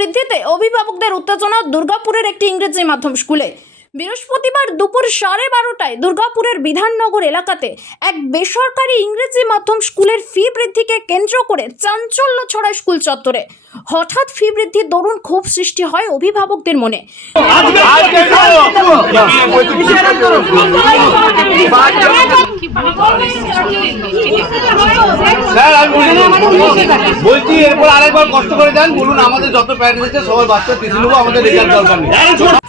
বৃদ্ধিতে অভিভাবকদের উত্তেজনা দুর্গাপুরের একটি ইংরেজি মাধ্যম স্কুলে। বৃহস্পতিবার দুপুর 12:30টায় দুর্গাপুরের বিধাননগর এলাকাতে এক বেসরকারি ইংরেজি মাধ্যম স্কুলের ফি বৃদ্ধিকে কেন্দ্র করে চাঞ্চল্য ছড়ায় স্কুল চত্বরে। হঠাৎ ফি বৃদ্ধির দরুন ক্ষোভ সৃষ্টি হয় অভিভাবকদের মনে। স্যার আমি বলছি এরপর আরেকবার কষ্ট করে দেন, বলুন আমাদের যত প্যারেন্টস আছে সবার বাচ্চা পিছিয়ে নেবো, আমাদের রেজাল্ট দরকার নেই।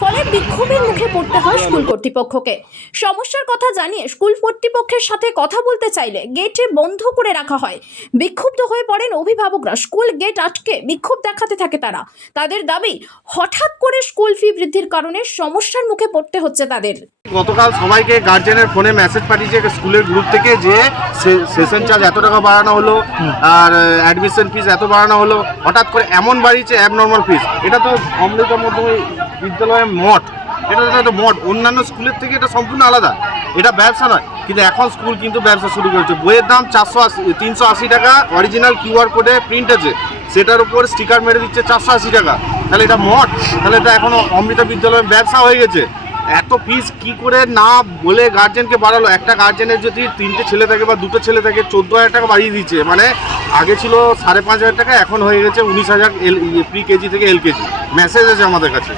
ফলে বিক্ষোভের মুখে পড়তে হয় স্কুল কর্তৃপক্ষকে। সমস্যার কথা জানিয়ে স্কুল কর্তৃপক্ষের সাথে কথা বলতে চাইলে গেটে বন্ধ করে রাখা হয়। বিক্ষুব্ধ হয়ে পড়েন অভিভাবকরা। স্কুল গেট আটকে বিক্ষোভ দেখাতে থাকে তারা। তাদের দাবি, হঠাৎ করে স্কুল ফি বৃদ্ধির কারণে সমস্যার মুখে পড়তে হচ্ছে তাদের। গতকাল সবাইকে গার্জেনের ফোনে মেসেজ পাঠিয়েছে স্কুলের গ্রুপ থেকে যে সেশন চার্জ এত টাকা বাড়ানো হলো আর অ্যাডমিশন ফিস এত বাড়ানো হলো। হঠাৎ করে এমন বাড়িয়েছে অ্যাবনর্মাল ফিস। এটা তো অমৃত মাধ্যমিক বিদ্যালয়ের মঠ, এটা তো মঠ, অন্যান্য স্কুলের থেকে এটা সম্পূর্ণ আলাদা। এটা ব্যবসা নয়, কিন্তু এখন স্কুল কিন্তু ব্যবসা শুরু করেছে। বইয়ের দাম 380 টাকা, অরিজিনাল কিউআর কোডে প্রিন্ট আছে, সেটার উপর স্টিকার মেরে দিচ্ছে 480 টাকা। তাহলে এটা মঠ, তাহলে এটা এখনও অমৃত বিদ্যালয়ের ব্যবসা হয়ে গেছে। এত ফিস কি করে না বলে গার্জেনকে বাড়ালো? একটা গার্জেনের যদি 3টে ছেলে থাকে বা 2টো ছেলে থাকে 14,000 টাকা বাড়িয়ে দিচ্ছে। মানে আগে ছিল 5,500 টাকা, এখন হয়ে গেছে 19,000 প্রি কেজি থেকে এলকেজি। মেসেজ আছে আমাদের কাছে।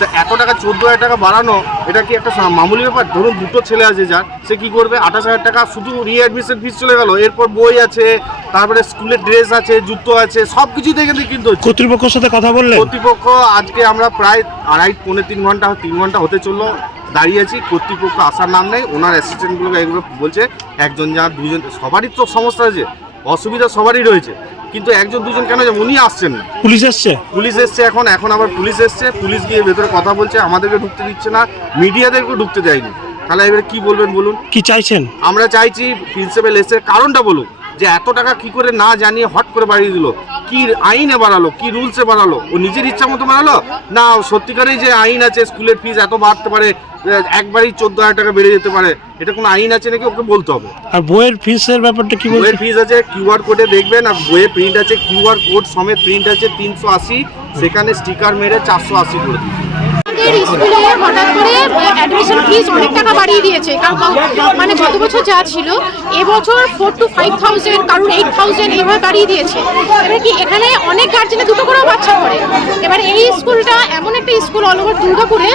তো এত টাকা 14,000 টাকা বাড়ানো, এটা কি একটা মামুলি ব্যাপার? ধরুন 2টো ছেলে আছে যার, সে কি করবে? 28,000 টাকা শুধু রিঅ্যাডমিশন ফিস চলে গেল। এরপর বই আছে, তারপরে স্কুলের ড্রেস আছে, জুতো আছে, সব কিছু দেখে কিন্তু কর্তৃপক্ষের সাথে কথা বললেন? কর্তৃপক্ষ আজকে আমরা প্রায় 3 ঘন্টা হতে চললো দাঁড়িয়ে আছি। কর্তৃপক্ষ আসার নাম নেই। ওনার অ্যাসিস্ট্যান্টগুলোকে এগুলো বলছে, একজন যা দুজন, সবারই তো সমস্যা আছে, অসুবিধা সবারই রয়েছে, কিন্তু একজন দুজন কেন যে উনি আসছেন না। পুলিশ এসছে? পুলিশ এসছে, এখন আবার পুলিশ এসছে। পুলিশ গিয়ে ভেতরে কথা বলছে, আমাদেরকে ঢুকতে দিচ্ছে না, মিডিয়াদেরকেও ঢুকতে দেয়নি। তাহলে এবারে কি বলবেন বলুন? কি চাইছেন? আমরা চাইছি প্রিন্সিপাল এসে কারণটা বলুক, যে এত টাকা কি করে না জানিয়ে হট করে বাড়িয়ে দিল। কি আইনে বাড়ালো, কি রুলসে বাড়ালো? ও নিজের ইচ্ছা মতো বাড়ালো না সত্যিকারেই যে আইন আছে স্কুলের ফিস এত বাড়তে পারে, একবারই 14,000 টাকা বেড়ে যেতে পারে, এটা কোনো আইন আছে নাকি? ওকে বলতে হবে। আর বইয়ের ফিসের ব্যাপারটা কি? বইয়ের ফিস আছে কিউআর কোডে দেখবেন, আর বইয়ে প্রিন্ট আছে, কিউআর কোড সমেত প্রিন্ট আছে 380, সেখানে স্টিকার মেরে 480 করে দিচ্ছে। স্কুলে হঠাৎ করে অ্যাডমিশন ফিস অনেক টাকা বাড়িয়ে দিয়েছে। কারণ মানে গত বছর যা ছিল, এবছর 4,000 to 5,000, কারণ 8,000 এইভাবে বাড়িয়ে দিয়েছে। এবার কি এখানে অনেক গার্জেনে 2টো করেও বাচ্চা করে। এবার এই স্কুলটা এমন একটা স্কুল, অল ওভার দুর্গাপুরে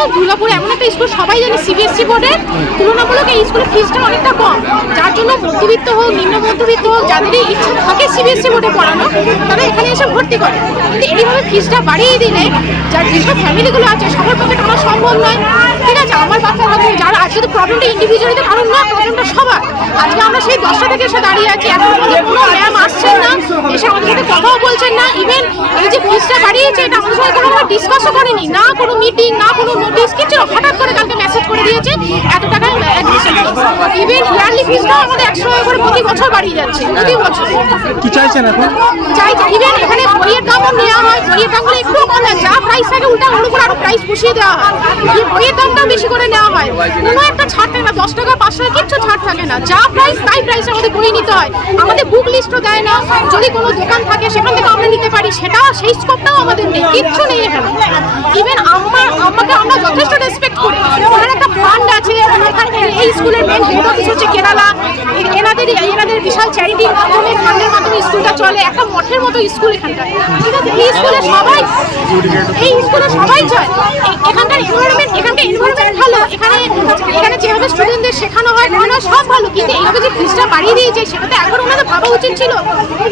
এমন একটা স্কুল, সবাই জানে সিবিএসসি বোর্ডের তুলনামূলক এই স্কুলের ফিসটা অনেকটা কম, যার জন্য মধ্যবিত্ত হোক, নিম্ন মধ্যবিত্ত হোক, যাদেরই ইচ্ছা থাকে সিবিএসসি বোর্ডে পড়ানো, তারা এখানে এসে ভর্তি করে। কিন্তু এইভাবে ফিসটা বাড়িয়ে দিলে যেসব ফ্যামিলিগুলো আছে সবার পক্ষে টানা সম্ভব নয়। ঠিক আছে, আমার বাচ্চারা যারা আজকে তো প্রবলেমটা ইন্ডিভিজুয়ালি তো কারণ না, প্রবলেমটা সবার। আজকে আমরা সেই 10টা থেকে এসে দাঁড়িয়ে আছি, এখন কোনো ম্যাম আসছেন না, এসে আমাদের সাথে কথাও বলছেন না। ইভেন এই যে ফিসটা বাড়িয়েছে, এটা আমাদের সঙ্গে কোনো ডিসকাসও করেনি, না কোনো মিটিং, না কোনো নোটিশ, কিছু হঠাৎ করে কালকে মেসেজ করে দিয়েছে এত টাকা অ্যাডমিশন ফিস। ইভেন ইয়ারলি ফিসটাও আমাদের 100 টাকা করে প্রতি বছর বাড়িয়ে যাচ্ছে, প্রতি বছর। কি চাইছেন এখন? চাইছে ইভেন এখানে বইয়ের দামও নেওয়া হয়, বইয়ের দামগুলো একটু কম হয়, যা প্রাইস থাকে উল্টা ওর উপর আরো প্রাইস বসিয়ে দেওয়া হয়। বইয়ের দামটাও বেশি করে নেওয়া হয়, কোনো একটা ছাড় থাকে না, 10 টাকা 5 টাকা কিচ্ছু ছাড় থাকে না, যা প্রাইস তাই প্রাইসে আমাদের বই নিতে হয়। আমাদের বুক লিস্টও দেয় না, যদি কোনো দোকান থাকে সেখান থেকে আমরা নিতে পারি, সেটা সেই স্কোপটাও আমাদের নেই, কিচ্ছু নেই এখানে। ইভেন আমাকে আমরা যথেষ্ট রেসপেক্ট করি, ওনার একটা ফান্ড আছে, এই স্কুলের মেন হেড অফিস হচ্ছে কেরালা, এনাদের বিশাল চ্যারিটি মাধ্যমে, ফান্ডের মাধ্যমে স্কুলটা চলে, একটা মঠের মতো স্কুল এখানটা। ঠিক আছে, এই স্কুলে সবাই চায়, এখানকার এনভায়রনমেন্ট ভালো, এখানে যেভাবে স্টুডেন্টদের শেখানো হয় সব ভালো, কিন্তু এইভাবে যে ফিসটা বাড়িয়ে দিয়েছে সেটাতে একবার ওনাদের ভাবা উচিত ছিল।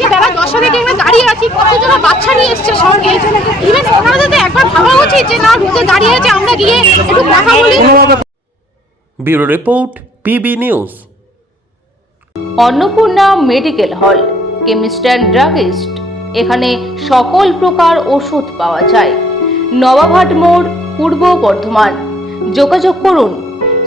যে বেলা 10টা থেকে এখানে দাঁড়িয়ে আছি, কতজন বাচ্চা নিয়ে এসছে সঙ্গে, ইভেন ওনাদের তো একবার ভাবা উচিত যে না, রোদে দাঁড়িয়ে আছে, আমরা গিয়ে একটু কথা বলি। Bureau report, PB news. Annapurna medical hall, chemist and druggist. এখানে সকল প্রকার ওষুধ পাওয়া যায়। নবাবহাট মোড়, পূর্ব বর্ধমান। যোগাযোগ করুন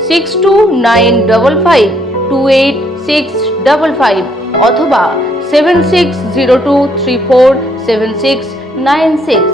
6295528655 অথবা 7602347696।